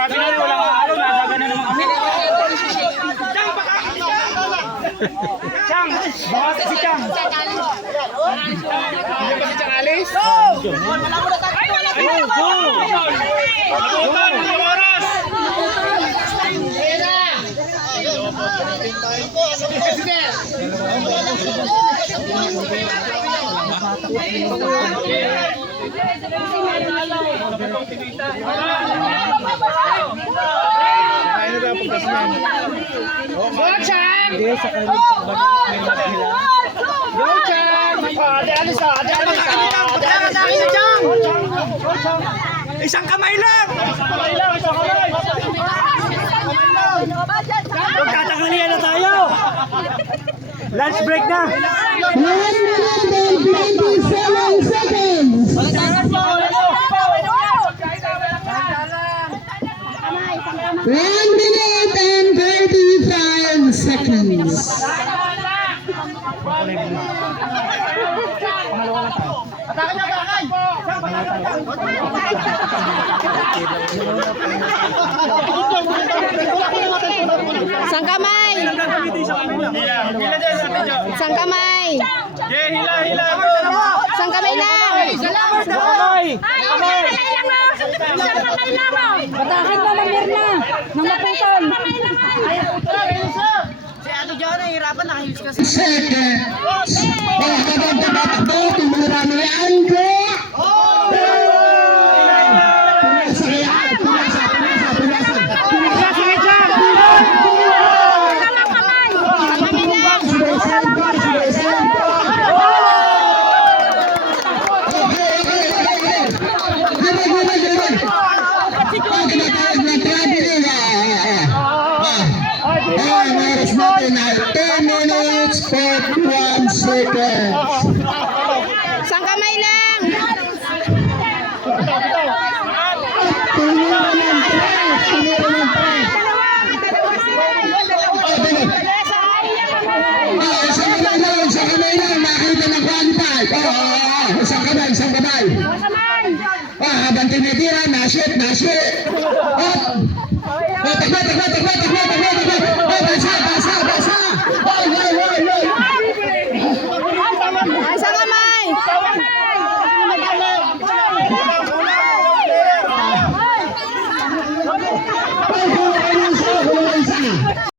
Sabi na wala nga araw, nadaga na naman kami. Chang, baka si Chang. Hindi pa si Chang alis? Ayun, go! Abutan, ang oras! Go, Chang! Go, Chang! Isang kamay lang! Magtatangalian na tayo! Lunch break na! 1 minute and 27 seconds. 1 minute and 35 seconds. Isang kamay. Isang kamay. Hila! Isang kamay lang. Batakin mo, Mirna. Namaputan. Si Ate John, nahihirapan, nakahils kasi. Seconds. Habang tumatakbo, tumura ni Andrew. Oras natin at 10 minutes 41 seconds. Isang kamay lang. Tumira ng press. Isang kamay lang. Nakita ng qualified. Isang kamay. Habang tinitira, na-shoot. Takbo.